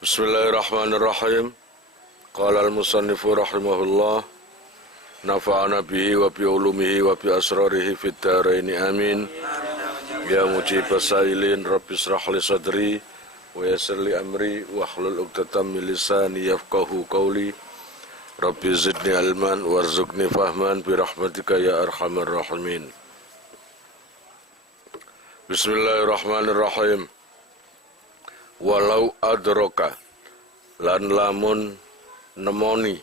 Bismillahirrahmanirrahim. Qala al-musannifu rahimahullah, nafa'ana bihi wa bi ulumihi wa bi asrarihi fid dharaini amin. Ya mujibas sailin rabbi israh li sadri wa yassir li amri wa hlul 'uqdatam min lisani yafqahu qawli. Rabbi zidni ilman warzuqni fahman bi rahmatika ya arhamar rahimin. Bismillahirrahmanirrahim. Walau adroka lan lamun nemoni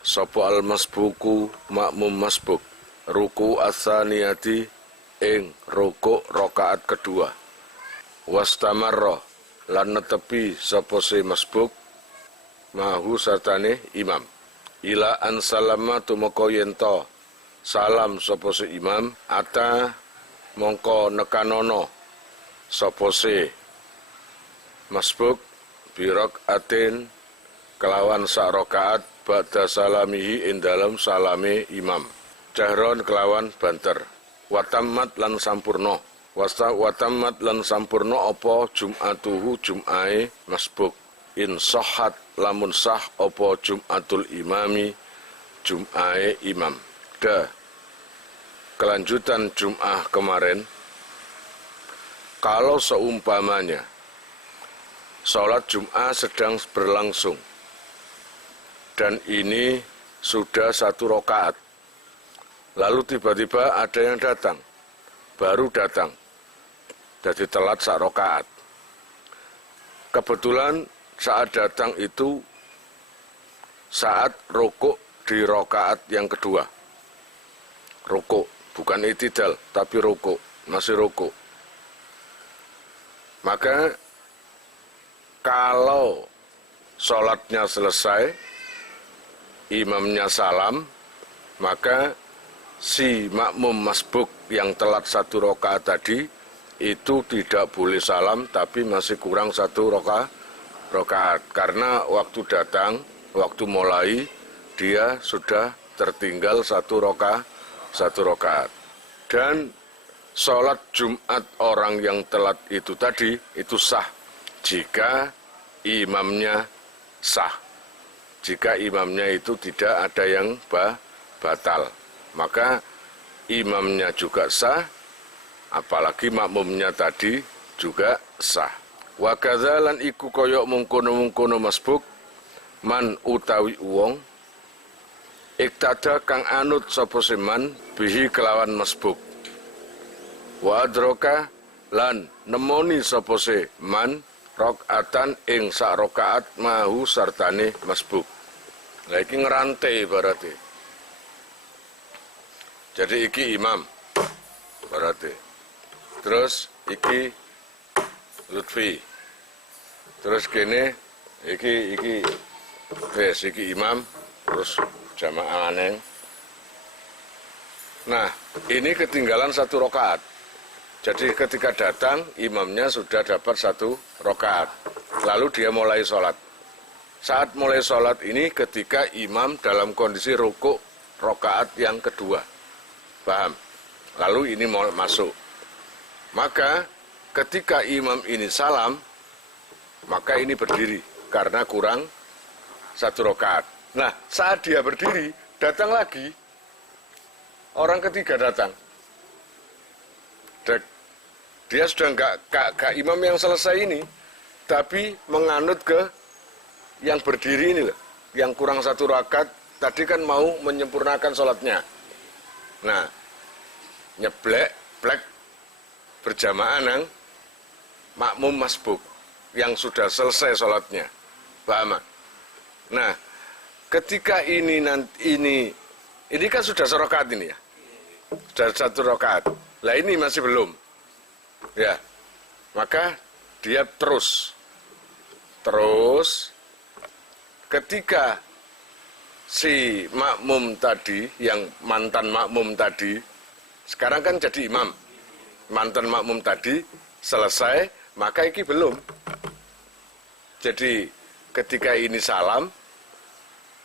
sapa al-masbuku makmum masbuk ruku as-saniyati ing rukuk rakaat kedua wastamarra lan netepi sapa si masbuk mahu sartane imam ila an salama tumeka yenta salam sapa si imam ata mongko nekanono sapa si masbuk birok atin kelawan sak rakaat ba'da salamihi ing dalem salame imam jahron kelawan banter watammat lan sampurna watammat lan sampurna apa jum'atuhu jum'ae masbuk in sahhat lamun sah apa jum'atul imami jum'ae imam kelanjutan jum'ah kemarin. Kalau seumpamanya sholat Jum'ah sedang berlangsung dan ini sudah 1 rakaat, lalu tiba-tiba ada yang datang, baru datang, jadi telat 1 rakaat. Kebetulan saat datang itu saat rukuk di rakaat yang kedua, rukuk bukan i'tidal tapi rukuk, masih rukuk. Maka kalau sholatnya selesai, imamnya salam, maka si makmum masbuk yang telat 1 rakaat tadi itu tidak boleh salam, tapi masih kurang 1 rakaat. Karena waktu datang, waktu mulai, dia sudah tertinggal 1 rakaat. Dan sholat Jumat orang yang telat itu tadi, itu sah jika imamnya sah. Jika imamnya itu tidak ada yang batal, maka imamnya juga sah, apalagi makmumnya tadi juga sah. Wa kadzalan iku koyok mungkono-mungkono masbuk, man utawi wong, iktada kang anut sapa seman bihi kelawan masbuk. Wa adroka lan nemoni sapa se man rakaatan ing sak rakaat mahu sartane masbuk. Lah iki ngerantai berarti. Jadi iki imam berarti. Terus iki Lutfi. Terus kene iki wes iki imam, terus jamaah aneng. Nah, ini ketinggalan 1 rakaat. Jadi ketika datang, imamnya sudah dapat 1 rakaat. Lalu dia mulai sholat. Saat mulai sholat ini ketika imam dalam kondisi rukuk rakaat yang kedua. Paham? Lalu ini mau masuk. Maka ketika imam ini salam, maka ini berdiri. Karena kurang 1 rakaat. Nah, saat dia berdiri, datang lagi. Orang ketiga datang. Dia sudah enggak imam yang selesai ini, tapi menganut ke yang berdiri ini loh, yang kurang 1 rakaat, tadi kan mau menyempurnakan sholatnya. Nah, nyeblek, berjamaah nang makmum masbuk, yang sudah selesai sholatnya. Paham? Nah, ketika ini kan sudah 1 rakaat ini ya, sudah 1 rakaat. Lah ini masih belum. Ya, maka dia terus ketika si makmum tadi, yang mantan makmum tadi, sekarang kan jadi imam, mantan makmum tadi selesai, maka ini belum. Jadi ketika ini salam,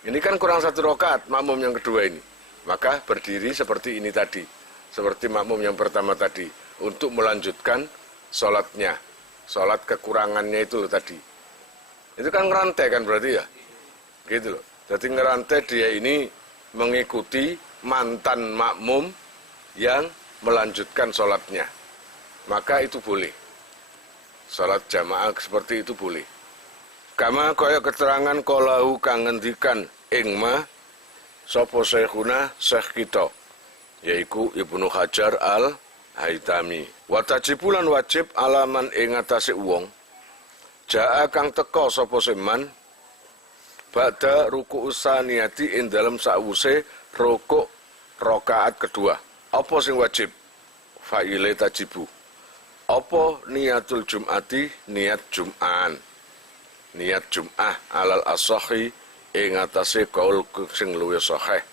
ini kan kurang 1 rakaat makmum yang kedua ini, maka berdiri seperti ini tadi, seperti makmum yang pertama tadi, untuk melanjutkan sholatnya. sholat kekurangannya itu tadi. Itu kan ngerantai kan berarti ya, gitu loh. Jadi ngerantai dia ini mengikuti mantan makmum yang melanjutkan sholatnya, maka itu boleh. Sholat jamaah seperti itu boleh. Kama kaya keterangan kolahu kang ngendikan ingma sopo syekhuna syekh kita, yaiku Ibnu Hajar al-Haytami. Watajibulan wajib alaman ing atase wong jaa kang teka sapa seman ba'da ruku usaniyati ing dalem sawuse rukuk rakaat kedua. Apa sing wajib? Fa'ile tajibu. Apa niatul jum'ati, niat jum'an. Niat jum'ah alal asahi ing atase kaul sing luwih sahih.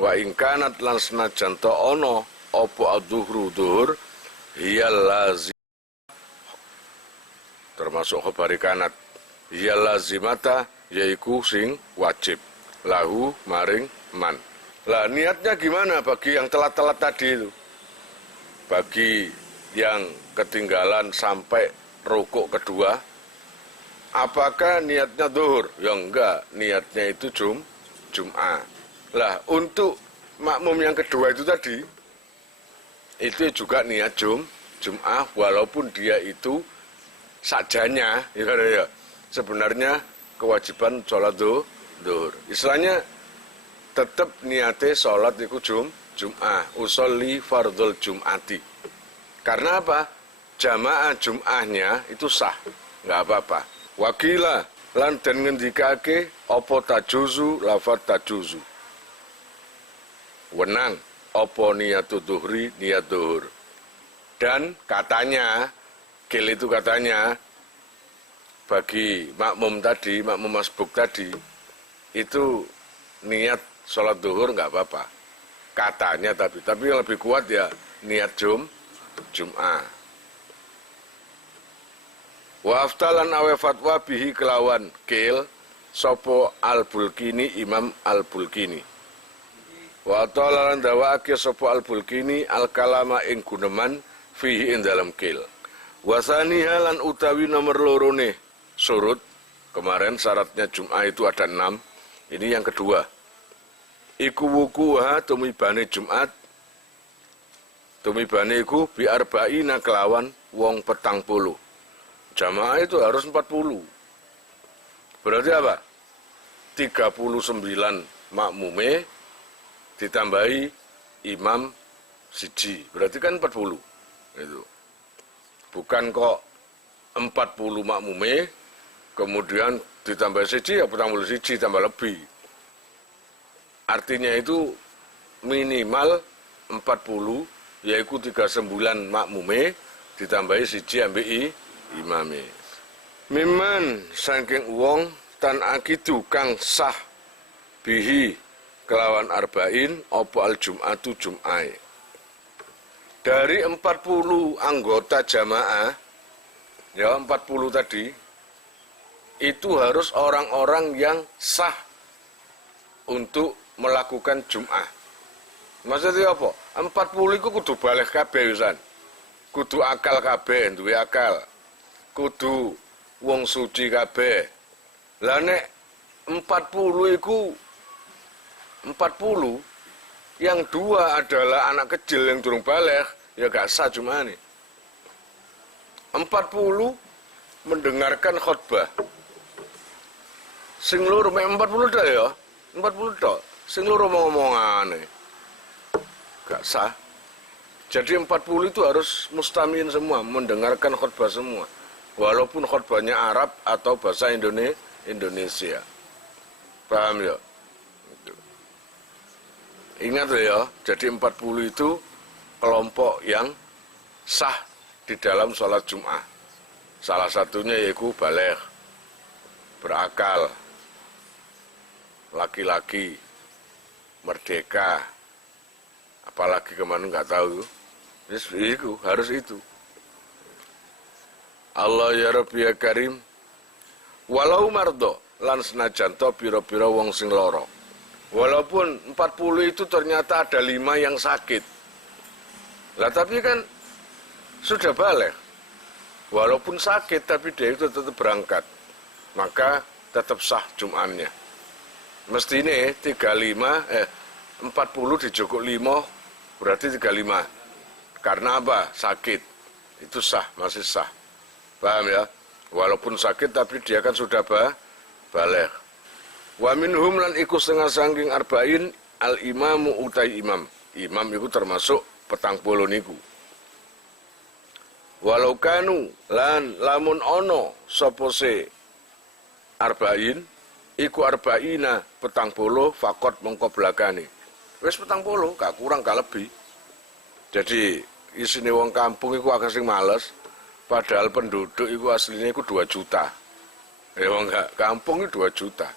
Wa ing kanat lan senajan ta ana apa adzuhru dhuhur hiyal lazim, termasuk khabari kanat, hiyal lazimata yaiku sing wajib lahu maring man. Lah niatnya gimana bagi yang telat-telat tadi itu? Bagi yang ketinggalan sampai rukuk kedua, apakah niatnya zuhur? Ya enggak, niatnya itu Jum'ah. Lah untuk makmum yang kedua itu tadi, itu juga niat Jum'ah walaupun dia itu sajanya, ya, sebenarnya kewajiban sholat zuhur. Istilahnya tetap niatnya sholat itu Jum'ah, usolli fardhul Jum'ati. Karena apa? Jamaah Jum'ahnya itu sah, nggak apa-apa. Wakila lan den ngendikake apa tajuzu lafat tajuzu. Wenang apa niatu dhuhri niat dhuhur. Dan katanya, kil itu katanya bagi makmum tadi, makmum masbuk tadi, itu niat sholat dhuhur nggak apa-apa. Katanya tapi yang lebih kuat ya niat Jum'ah. Wa aftalan awe fatwa bihi kelawan kil sopo al-Bulkini Imam al-Bulkini. Wa atalan dawaake sopo al-Bulkini al-kalama ing guneman fihi ing dalam kil. Wa saniha lan utawi nomor lorone surut. Kemarin syaratnya Jum'ah itu ada 6. Ini yang kedua. Iku wukuha tumibane Jumat. Tumibane iku bi arba'ina kelawan wong 40. Jamaah itu harus 40. Berarti apa? 39 makmume ditambahi imam siji. Berarti kan 40. Itu. Bukan kok 40 makmume kemudian ditambah siji ya 40 siji tambah lebih. Artinya itu minimal 40, yaitu 39 makmume ditambahi siji ambek imame. Miman saking wong tan akidu kang sah bihi kelawan arba'in apa al jum'atu jum'ai. Dari 40 anggota jamaah, ya 40 tadi, itu harus orang-orang yang sah untuk melakukan Jum'ah. Maksudnya apa? 40 itu kudu balik kabeh wisan. Kudu akal kabeh, duwe akal. Kudu wong suci kabeh. Lah nek 40 itu 40 yang 2 adalah anak kecil yang durung balik, ya gak sah Jum'ah nih. 40 mendengarkan khutbah. Sing loro mek 40 tok ya. 40 tok. Sing loro ngomongane. Gak sah. Jadi 40 itu harus mustamiin semua, mendengarkan khutbah semua. Walaupun khutbahnya Arab atau bahasa Indonesia. Paham ya? Ingat ya, jadi 40 itu kelompok yang sah di dalam sholat Jum'ah. Salah satunya yaitu baligh, berakal, laki-laki, merdeka, apalagi kemana nggak tahu. Itu harus itu. Allah ya Rabbi ya Karim, walau mardo lan senajan to pira-pira wong sing loro. Walaupun 40 itu ternyata ada 5 yang sakit. Lah tapi kan sudah baligh. walaupun sakit tapi dia itu tetap berangkat, maka tetap sah Jum'ahnya. Mesti ini 40 dijukuk 5 berarti 35. Karena apa? Sakit. Itu sah, masih sah. Paham ya? Walaupun sakit tapi dia kan sudah baligh. Wa minhum lan iku setengah sangking arba'in al imamu utai imam. Imam itu termasuk 40 niku. Walau kanu lan lamun ono sapa se arba'in iku arba'ina 40 fakot mongko belakane. Wis 40 gak kurang gak lebih. Jadi isine wong kampung iku akeh sing males, padahal penduduk iku aslinya iku 2 juta. Ya wong kampung itu 2 juta.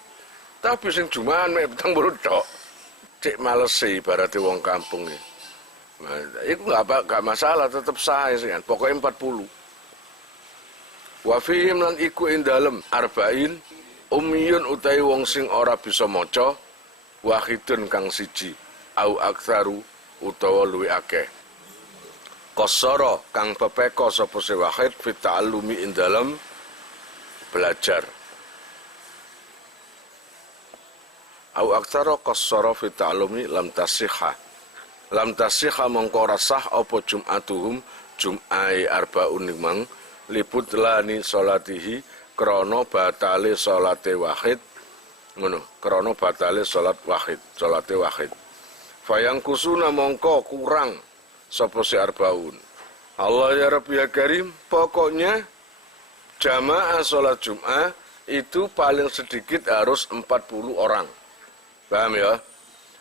Tapi sing Jumaan mek 40 tok. Cek males sih ibaratnya wong kampung iki. Nah, itu gak masalah, tetap sah sih kan. Pokoknya 40. Wa fihim lan iku ing dalem arba'in ummiyun utai wong sing ora bisa maca, wahidun kang siji au aktsaru utawa luwih akeh. Qasara kang pepeko sapa se wahid fit ta'allumi ing dalem belajar. Au aktsara qasara fit ta'allumi lam tasihha. Lam tasihha mongko rasah apa jum'atuhum jum'ai arbaun nimang liput lani salatihi krana batale salate wahid ngono krana batale salat wahid salate wahid fayang kusuna mongko kurang sapa si arbaun. Allah ya Rabbi ya Karim, pokoknya jamaah salat Jum'ah itu paling sedikit harus 40 orang. Paham ya?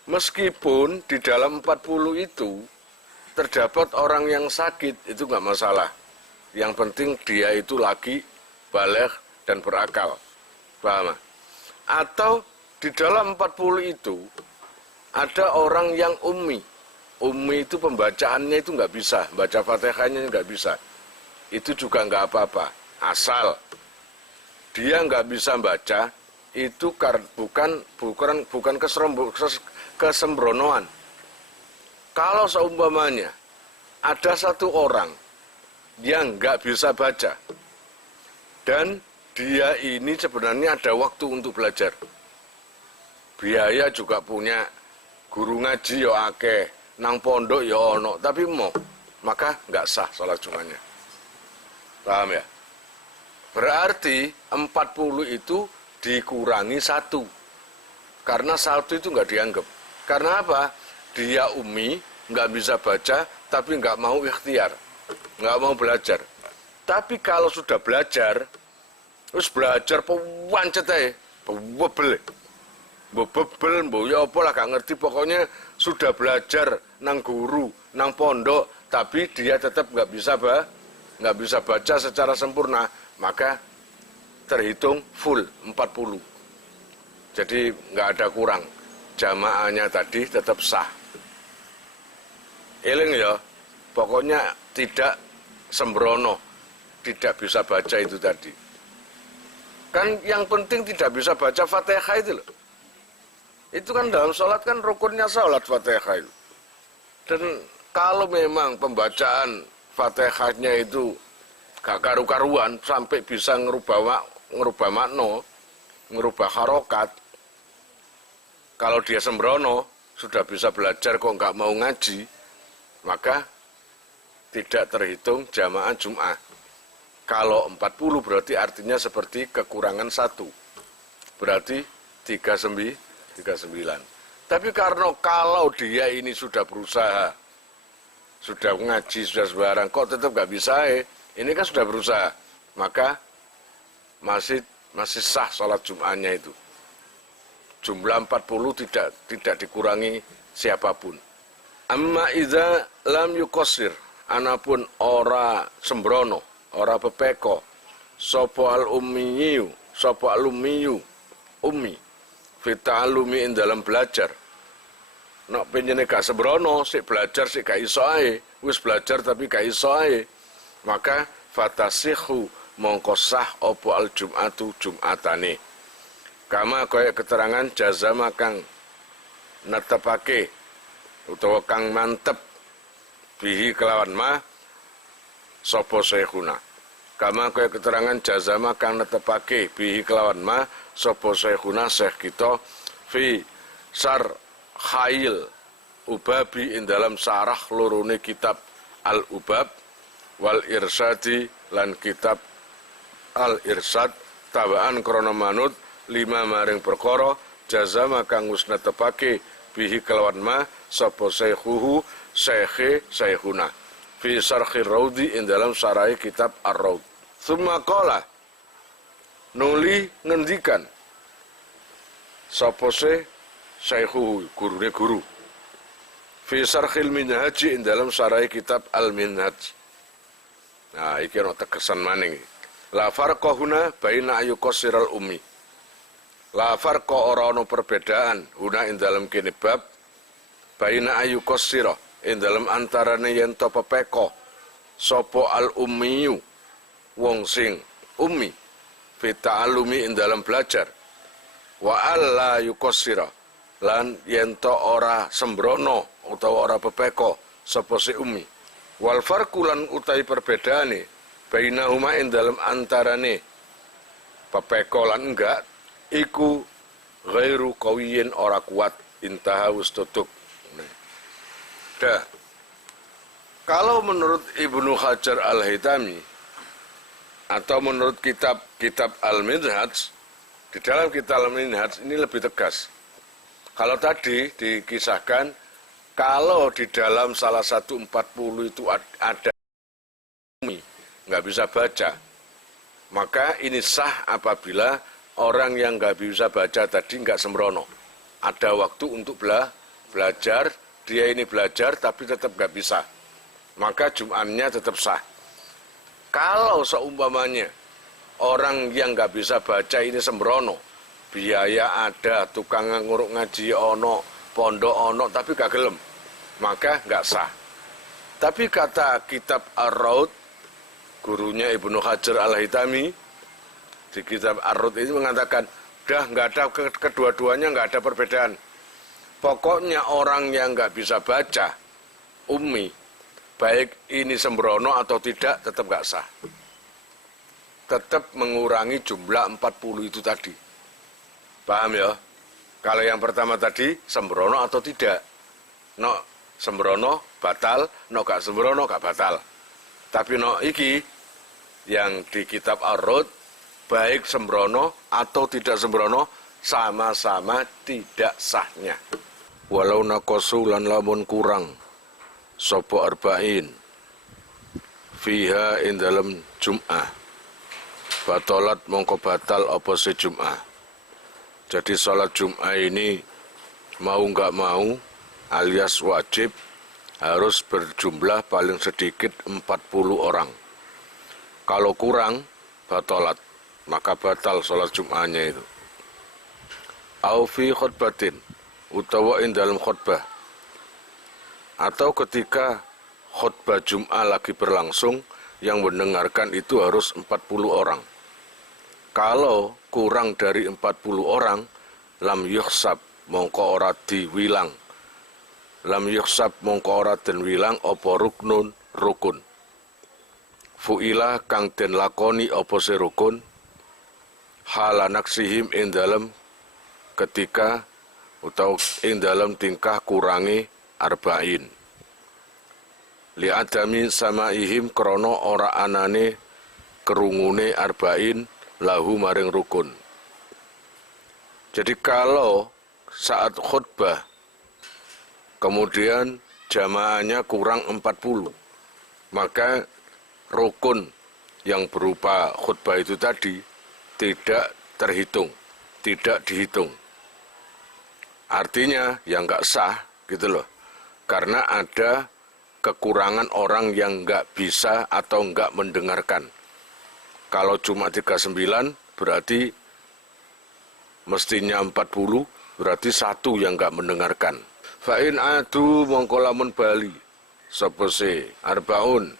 Meskipun di dalam 40 itu terdapat orang yang sakit, itu nggak masalah. Yang penting dia itu lagi baligh dan berakal. Paham? Atau di dalam 40 itu ada orang yang ummi. Ummi itu pembacaannya itu nggak bisa, baca Fatihahnya nggak bisa. Itu juga nggak apa-apa. Asal dia nggak bisa baca, itu bukan kesembronoan. Kalau seumpamanya ada satu orang yang nggak bisa baca dan dia ini sebenarnya ada waktu untuk belajar, biaya juga punya, guru ngaji yo akeh, nang pondok yo ono, tapi mau maka nggak sah salat Jum'ahnya. Paham ya? Berarti 40 itu dikurangi 1, karena 1 itu nggak dianggap. Karena apa? Dia ummi, nggak bisa baca, tapi nggak mau ikhtiar, nggak mau belajar. Tapi kalau sudah belajar, terus belajar pewancet aja, bebel, ya apa lah, gak ngerti, pokoknya sudah belajar nang guru, nang pondok, tapi dia tetap nggak bisa baca secara sempurna, maka terhitung full 40. Jadi nggak ada kurang. Jamaahnya tadi tetap sah. Eling ya, pokoknya tidak sembrono, tidak bisa baca itu tadi. Kan yang penting tidak bisa baca Fatihah itu loh. Itu kan dalam sholat kan rukunnya sholat Fatihah itu. Dan kalau memang pembacaan Fatihahnya itu gak karu-karuan sampai bisa ngerubah makna, ngerubah harokat. Kalau dia sembrono, sudah bisa belajar kok nggak mau ngaji, maka tidak terhitung jamaah Jum'ah. Kalau 40 berarti artinya seperti kekurangan 1. Berarti 39. Tapi karena kalau dia ini sudah berusaha, sudah ngaji, sudah sembarang, kok tetap nggak bisa ini kan sudah berusaha, maka masih sah sholat Jum'ahnya itu. Jumlah 40 tidak dikurangi siapapun. Amma idza lam yukosir, anapun ora sembrono, ora pepeko, sapa al ummiyu, ummi, fita'alumi ing dalam belajar. Nek penjene gak sembrono, sik belajar sik gak iso ae, wis belajar tapi gak iso ae, maka fatasihu mongko sah opo al Jum'atu Jum'atane. Kama kaya keterangan jazama kang netepake utawa kang mantep bihi kelawan ma sapa syekhuna Kama kaya keterangan jazama kang netepake bihi kelawan ma sapa syekhuna syekh kita fi sar khail ubabi ing dalam sarah lorone kitab al ubab wal irsadi lan kitab al irsad tabaan krana manut lima maring perkara jazama kang wis netepake bihi kelawan ma sapa syekhuhu syekhe syekhuna fi sarhi raudi ing dalam sarai kitab ar-raud. Tsumma qala nuli ngendikan sapa syekhuhu gurune guru fi sarhil minhaj ing dalam sarai kitab al-minhaj. Nah iki ana tegesan maning la farqa huna baina ayuqasiral ummi. La farqa ora ana perbedaan huna ing dalam kene bab baina ayuqasira ing dalam antarane yen to pepeko sapa al ummiyu wong sing ummi fi ta'allumi ing dalam belajar wa alla yuqasira lan yen to ora sembrono utawa ora pepeko sapa si ummi wal farqu lan utahi perbedaane bainahuma ing dalam antarane pepeko lan enggak iku ghairu qawiyin ora kuat intaha wis tutup. Dah. Kalau menurut Ibnu Hajar Al-Haytami atau menurut kitab Al-Minhaj, di dalam kitab Al-Minhaj ini lebih tegas. Kalau tadi dikisahkan kalau di dalam salah satu 40 itu ada nggak bisa baca, maka ini sah apabila orang yang nggak bisa baca tadi nggak sembrono. Ada waktu untuk belajar, dia ini belajar tapi tetap nggak bisa, maka Jum'atnya tetap sah. Kalau seumpamanya orang yang nggak bisa baca ini sembrono, biaya ada, tukang nguruk ngaji ono, pondok ono, tapi gak gelem, maka nggak sah. Tapi kata kitab Ar-Raud, gurunya Ibnu Hajar Al-Haytami, di kitab Ar-Raud ini mengatakan, dah nggak ada kedua-duanya, nggak ada perbedaan. Pokoknya orang yang nggak bisa baca, ummi, baik ini sembrono atau tidak, tetap nggak sah. Tetap mengurangi jumlah 40 itu tadi. Paham ya? Kalau yang pertama tadi, sembrono atau tidak. No sembrono, batal. No gak sembrono, gak batal. Tapi no iki, yang di kitab Ar-Raud, baik sembrono atau tidak sembrono, sama-sama tidak sahnya. Walau nakosu lan lamun kurang sopo arba'in fiha in dalam jum'ah batolat mongko batal apa si jum'ah. Jadi sholat jum'ah ini mau nggak mau alias wajib harus berjumlah paling sedikit 40 orang. Kalau kurang batolat, maka batal sholat jum'ahnya itu. Au fi khutbatin, utawa in dalam khutbah, atau ketika khutbah Jum'ah lagi berlangsung, yang mendengarkan itu harus 40 orang. Kalau kurang dari 40 orang, lam yuhsab mongko ora diwilang. Lam yuhsab mongko ora den wilang apa ruknun rukun. Fu'ilah kang den lakoni apa se rukun, halanaksihim in dalam ketika atau ing dalam tingkah kurangi arba'in. Li'adami samaihim krono ora anane kerungune arba'in lahu maring rukun. Jadi kalau saat khutbah kemudian jamaahnya kurang 40, maka rukun yang berupa khutbah itu tadi tidak terhitung, tidak dihitung. Artinya yang nggak sah gitu loh, karena ada kekurangan orang yang nggak bisa atau nggak mendengarkan. Kalau cuma 39 berarti mestinya 40, berarti satu yang nggak mendengarkan. Fa'in adu mongko lamun bali sepese arbaun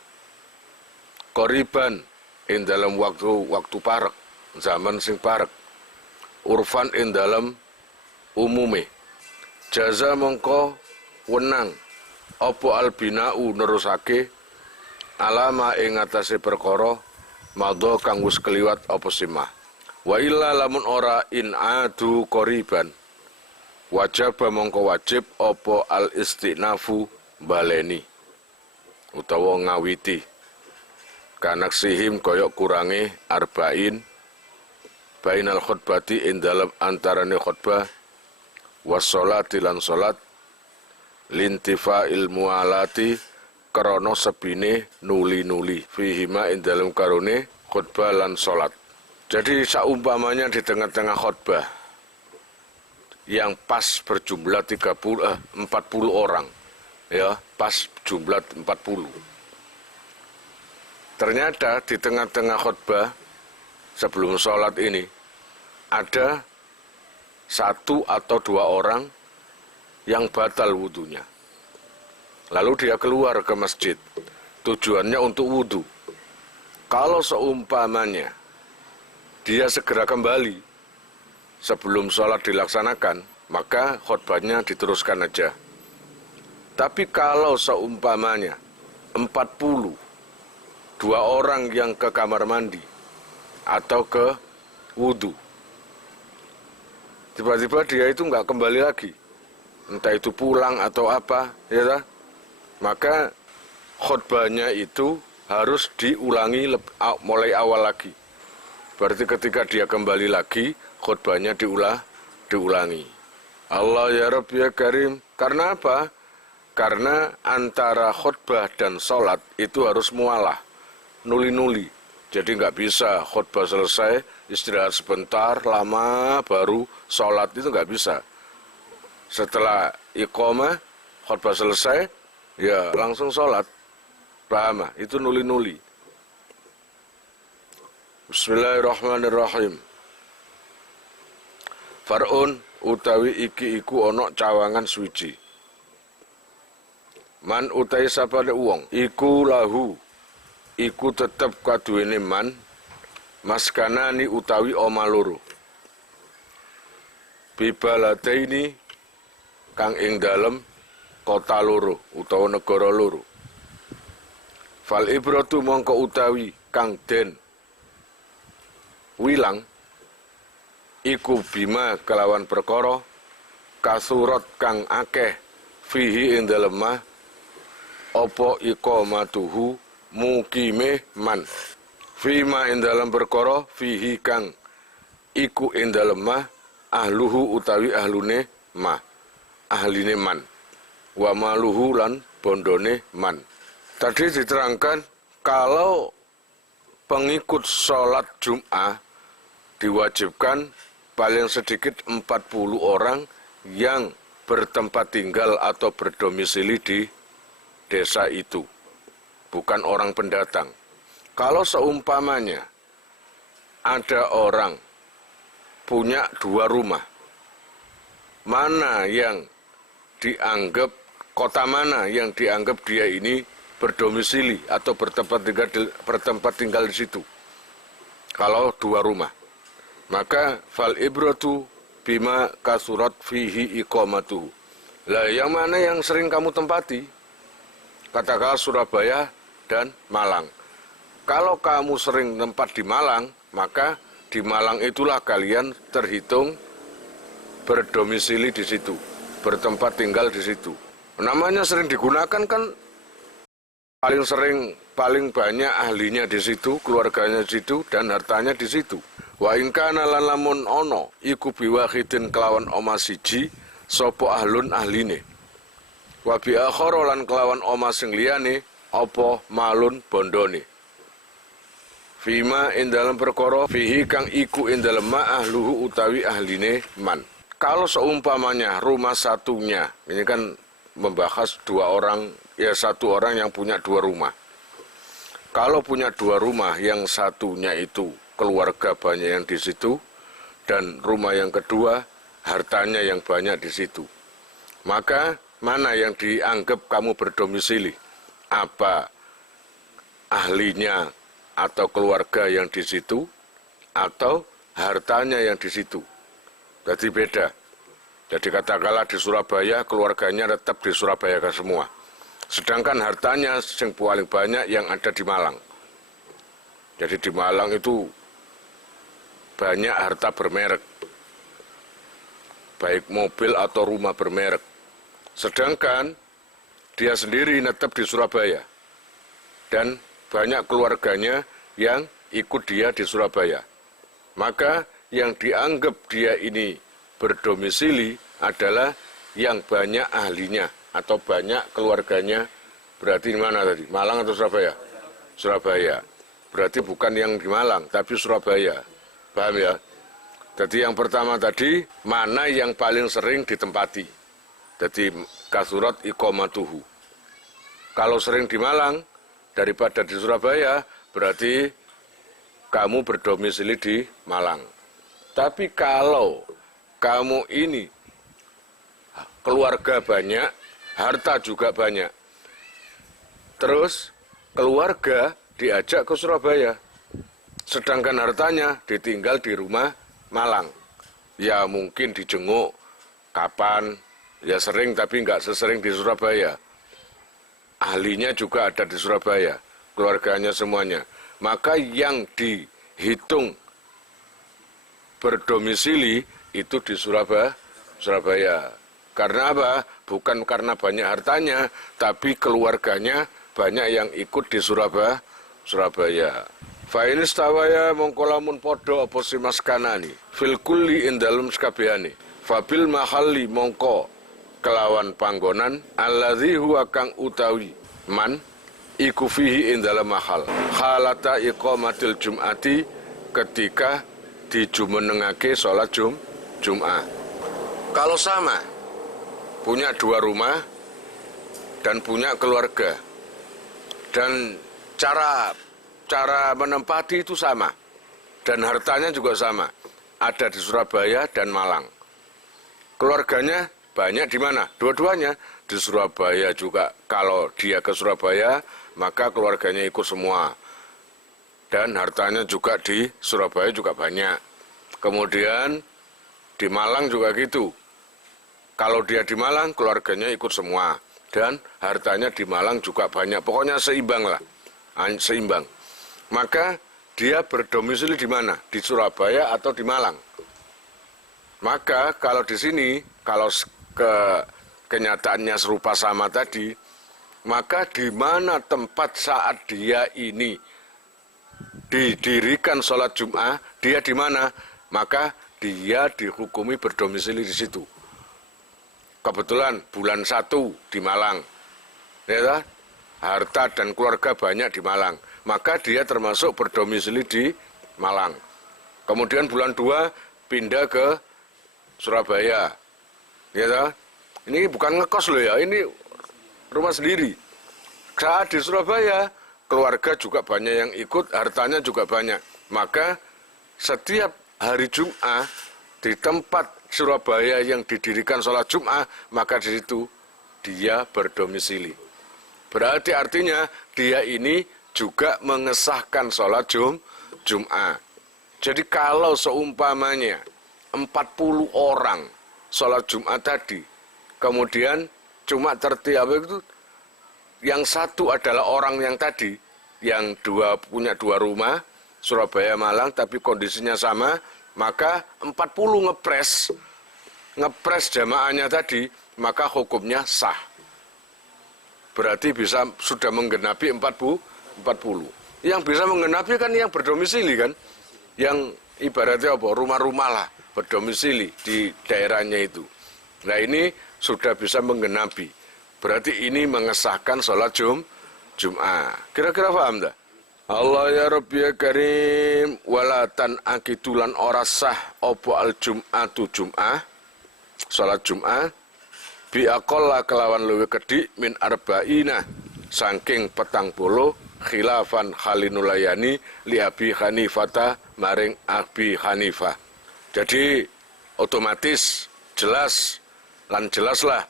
koriban in dalam waktu parek, zaman sing parek, urfan in dalam umume, jaza mongko wenang opo albinau nerusake alama ing atase perkara madha kang wis kliwat apa simah. Wa illa lamun ora in adu qoriban wajib mongko wajib apa al istinafu baleni utawa ngawiti kanaksihim koyok kurangi arba'in bainal khutbati ing dalem antarane khutbah wassolati lan salat lintifa ilmu alati krana sepine nuli-nuli fihima ing dalem karone khutbah lan salat. Jadi saumpamanya di tengah-tengah khutbah yang pas berjumlah 40 orang, ya, pas jumlah 40. Ternyata di tengah-tengah khutbah sebelum sholat ini ada 1 atau 2 orang yang batal wudunya. Lalu dia keluar ke masjid, tujuannya untuk wudu. Kalau seumpamanya dia segera kembali sebelum sholat dilaksanakan, maka khutbahnya diteruskan aja. Tapi kalau seumpamanya 40, 2 orang yang ke kamar mandi atau ke wudu, tiba-tiba dia itu nggak kembali lagi, entah itu pulang atau apa, ya tak? Maka khutbahnya itu harus diulangi mulai awal lagi. Berarti ketika dia kembali lagi, khutbahnya diulangi. Allah ya Rabb ya Karim. Karena apa? Karena antara khutbah dan sholat itu harus mualah, nuli-nuli. Jadi nggak bisa khutbah selesai, istirahat sebentar, lama, baru sholat, itu nggak bisa. Setelah iqamah, khutbah selesai, ya langsung sholat. Paham? Itu nuli-nuli. Bismillahirrahmanirrahim. Far'un utawi iki iku ana cawangan suci. Man utawi sapane wong iku lahu iku tetep kaduwene man maskanani utawi oma loro. Bibalataini kang ing dalem kota loro utawa negara loro. Fal ibratu mongko utawi kang den wilang iku bima kelawan perkara kasurat kang akeh fihi ing dalem mah apa iqamatuhu mukime man fima ing dalem perkara fihi kang iku ing dalem mah ahluhu utawi ahlune mah ahline man wa maluhu lan bondone man. Tadi diterangkan kalau pengikut sholat Jum'ah diwajibkan paling sedikit 40 orang yang bertempat tinggal atau berdomisili di desa itu, bukan orang pendatang. Kalau seumpamanya ada orang punya 2 rumah, mana yang dianggap, kota mana yang dianggap dia ini berdomisili atau bertempat tinggal di situ? Kalau 2 rumah, maka fal ibratu bima kasurat fihi iqamatuhu. Lah yang mana yang sering kamu tempati? Katakanlah Surabaya dan Malang. Kalau kamu sering tempat di Malang, maka di Malang itulah kalian terhitung berdomisili di situ, bertempat tinggal di situ. Namanya sering digunakan kan paling sering, paling banyak ahlinya di situ, keluarganya di situ, dan hartanya di situ. Wa in kana lan lamun ono iku biwahidin kelawan oma siji sapa ahlun ahline. Wa bi akhara lan kelawan oma sing liyane apa malun bondone. Fima ing dalem perkara fihi kang iku ing dalem ahluhu utawi ahline man. Kalau seumpamanya rumah satunya, ini kan membahas 2 orang, ya 1 orang yang punya 2 rumah. Kalau punya 2 rumah, yang satunya itu keluarga banyak yang di situ, dan rumah yang kedua hartanya yang banyak di situ. Maka mana yang dianggap kamu berdomisili? Apa ahlinya atau keluarga yang di situ, atau hartanya yang di situ? Jadi beda. Jadi katakanlah di Surabaya, keluarganya tetap di Surabaya kan semua. Sedangkan hartanya yang paling banyak yang ada di Malang. Jadi di Malang itu banyak harta bermerek, baik mobil atau rumah bermerek. Sedangkan dia sendiri netep di Surabaya dan banyak keluarganya yang ikut dia di Surabaya. Maka yang dianggap dia ini berdomisili adalah yang banyak ahlinya atau banyak keluarganya. Berarti di mana tadi? Malang atau Surabaya? Surabaya. Berarti bukan yang di Malang, tapi Surabaya. Paham ya? Jadi yang pertama tadi, mana yang paling sering ditempati? Jadi kasurat iqamatuhu. Kalau sering di Malang daripada di Surabaya, berarti kamu berdomisili di Malang. Tapi kalau kamu ini keluarga banyak, harta juga banyak, terus keluarga diajak ke Surabaya, sedangkan hartanya ditinggal di rumah Malang. Ya mungkin dijenguk kapan, ya sering tapi nggak sesering di Surabaya. Ahlinya juga ada di Surabaya, keluarganya semuanya. Maka yang dihitung berdomisili itu di Surabaya. Karena apa? Bukan karena banyak hartanya, tapi keluarganya banyak yang ikut di Surabaya. Fa in istawaya mongko lamun padha apa simaskanani fil kulli ing dalem sakabehane. Fabil mahalli mongko kelawan panggonan alladzi huwa kang utawi man iku fihi ing dalem mahal. Halata iqamatil jum'ati ketika dijumenengake salat Jum'ah. Kalau sama punya dua rumah dan punya keluarga, dan cara menempati itu sama, dan hartanya juga sama, ada di Surabaya dan Malang. Keluarganya banyak di mana? Dua-duanya di Surabaya juga. Kalau dia ke Surabaya, maka keluarganya ikut semua, dan hartanya juga di Surabaya juga banyak. Kemudian di Malang juga gitu. Kalau dia di Malang, keluarganya ikut semua, dan hartanya di Malang juga banyak. Pokoknya seimbang lah, seimbang. Maka dia berdomisili di mana? Di Surabaya atau di Malang. Maka kalau di sini, kalau kenyataannya serupa sama tadi, maka di mana tempat saat dia ini didirikan sholat Jum'ah, dia di mana? Maka dia dihukumi berdomisili di situ. Kebetulan bulan 1 di Malang, ya, harta dan keluarga banyak di Malang, maka dia termasuk berdomisili di Malang. Kemudian bulan 2 pindah ke Surabaya, ya, ini bukan ngekos loh ya, ini rumah sendiri. Saat di Surabaya, keluarga juga banyak yang ikut, hartanya juga banyak. Maka setiap hari Jum'ah di tempat Surabaya yang didirikan sholat Jum'ah, maka di situ dia berdomisili. Berarti artinya dia ini juga mengesahkan sholat Jum'ah. Jadi kalau seumpamanya 40 orang sholat Jum'ah tadi, kemudian cuma tertiap itu, yang satu adalah orang yang tadi, yang punya dua rumah, Surabaya Malang, tapi kondisinya sama, maka 40 ngepres jamaahnya tadi, maka hukumnya sah. Berarti sudah menggenapi 40. Yang bisa menggenapi kan yang berdomisili kan, yang ibaratnya apa, rumah-rumah lah, berdomisili di daerahnya itu. Nah ini sudah bisa menggenapi. Berarti ini mengesahkan sholat Jum'ah. Kira-kira paham tak? Allah ya Rabbi ya Karim, walatan akitulan ora sah opo al Jum'atu Jum'ah, sholat Jum'ah, biakolla kelawan luwe kedik min arba'ina, saking 40 khilafan Khalinulayani li Abi Hanifata maring Abi Hanifah. Jadi otomatis jelaslah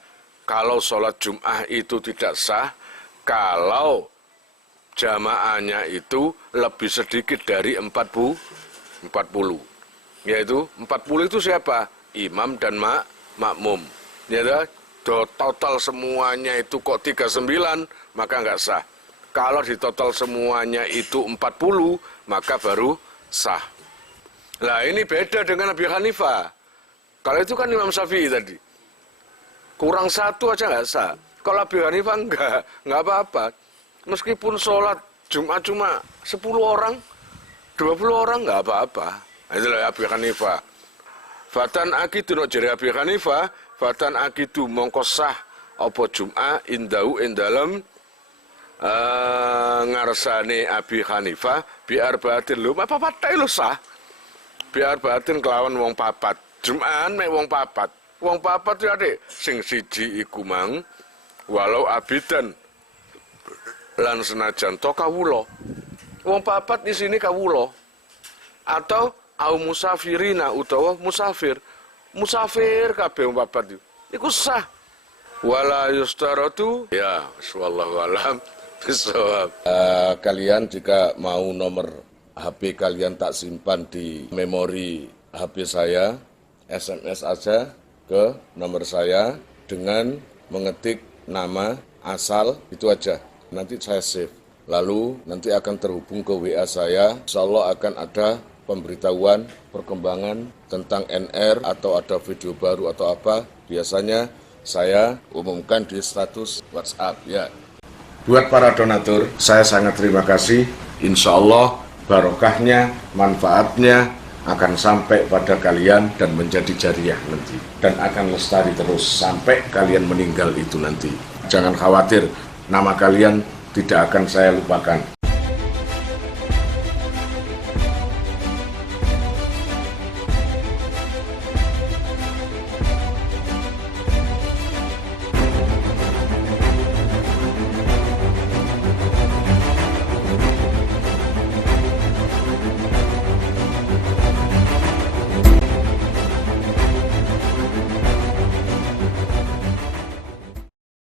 kalau sholat Jum'ah itu tidak sah kalau jamaahnya itu lebih sedikit dari 40. Yaitu 40 itu siapa? Imam dan makmum. Ya, total semuanya itu kok 39, maka nggak sah. Kalau di total semuanya itu 40, maka baru sah. Nah ini beda dengan Abi Hanifah. Kalau itu kan Imam Syafi'i tadi. Kurang satu aja nggak sah. Kalau Abi Hanifah nggak apa-apa. Meskipun sholat Jumat cuma 10 orang, 20 orang nggak apa-apa. Nah, itulah Abi Hanifah. Fatan akidu no jari Abi Hanifah, fatan akidu mongko sah apa Jumat indau indalem ngarsane Abi Hanifah biar batin lu apa patai lu sah. Biar batin kelawan wong papat. Jumat mek wong papat. Wong papat ya Dik, sing siji iku mang walau abidan lan senajan to kawula. Wong papat di sini kawula. Atau au musafirina utawa musafir. Musafir kabeh wong papat iku sah. Wala yustaratu ya wallahu alam bisawab. Kalian jika mau nomor HP kalian tak simpan di memori HP saya, SMS aja ke nomor saya dengan mengetik nama asal itu aja. Nanti saya save. Lalu nanti akan terhubung ke WA saya. Insyaallah akan ada pemberitahuan perkembangan tentang NR atau ada video baru atau apa. Biasanya saya umumkan di status WhatsApp ya. Buat para donatur, saya sangat terima kasih. Insya Allah barokahnya, manfaatnya akan sampai pada kalian dan menjadi jariah nanti. Dan akan lestari terus sampai kalian meninggal itu nanti. Jangan khawatir, nama kalian tidak akan saya lupakan.